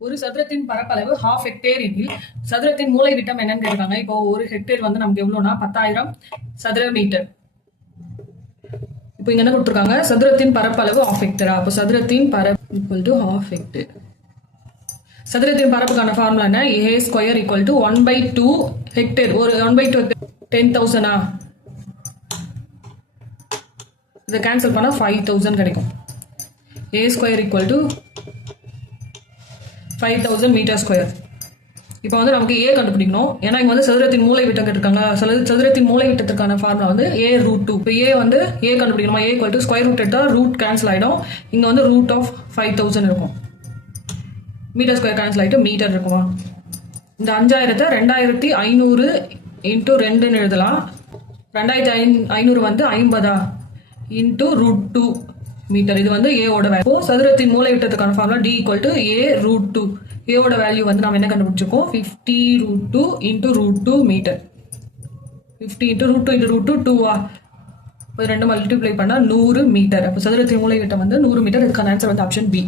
ஒரு சதுரத்தின் பரப்பளவு ½ ஹெக்டேர் எனில் சதுரத்தின் மூலை விட்டம் என்னன்னு கேட்காங்க. இப்போ ஒரு ஹெக்டேர் வந்து நமக்கு எவ்வளோனா 10,000 சதுர மீட்டர். இப்போ இங்க என்ன கொடுத்துருக்காங்க, சதுரத்தின் பரப்பளவு ½ ஹெக்டேரா. அப்போ சதுரத்தின் பரப்பு ஈக்குவல் டு ½ ஹெக்டேர். சதுரத்தின் பரப்புக்கான ஃபார்முலா என்ன, a square equal to 1/2 hectare. ஒரு 1/2 10,000. இதை கேன்சல் பண்ணா 5,000 கிடைக்கும். a square equal to 5,000 metre square. இப்போ வந்து நமக்கு ஏ கண்டுபிடிக்கணும். ஏன்னா இங்க வந்து சதுரத்தின் மூலை விட்டம் கேட்டிருக்காங்க. சதுரத்தின் மூலை விட்டத்திற்கான ஃபார்முலா வந்து a√2. இப்போ ஏ வந்து ஏ கண்டுபிடிக்கணுமா, a equal to square root எடுத்தா ரூட் கேன்சல் ஆயிடும். இங்க வந்து √5,000 இருக்கும். மீட்டர் ஸ்கொயர் கேன்சல் ஆயிட்டு மீட்டர் இருக்குமா. இந்த 5,000 2500 × 2ன்னு எழுதலாம். 2500 வந்து 50 × √2 மீட்டர். இது வந்து ஏவோட வேல்யூ. சதுரத்தின் மூலை விட்டத்துக்கான formula d equal to a√2. ஏவோட வேல்யூ வந்து நம்ம என்ன கண்டுபிடிச்சிருக்கோம், 50√2 × √2 மீட்டர். 50 × √2 × √2 2வா, ரெண்டு மல்டிப்ளை பண்ணா 100 மீட்டர். அப்போ சதுரத்தின் மூலை விட்டம் வந்து 100 மீட்டர். இதுக்கான ஆன்சர் வந்து ஆப்ஷன் பி.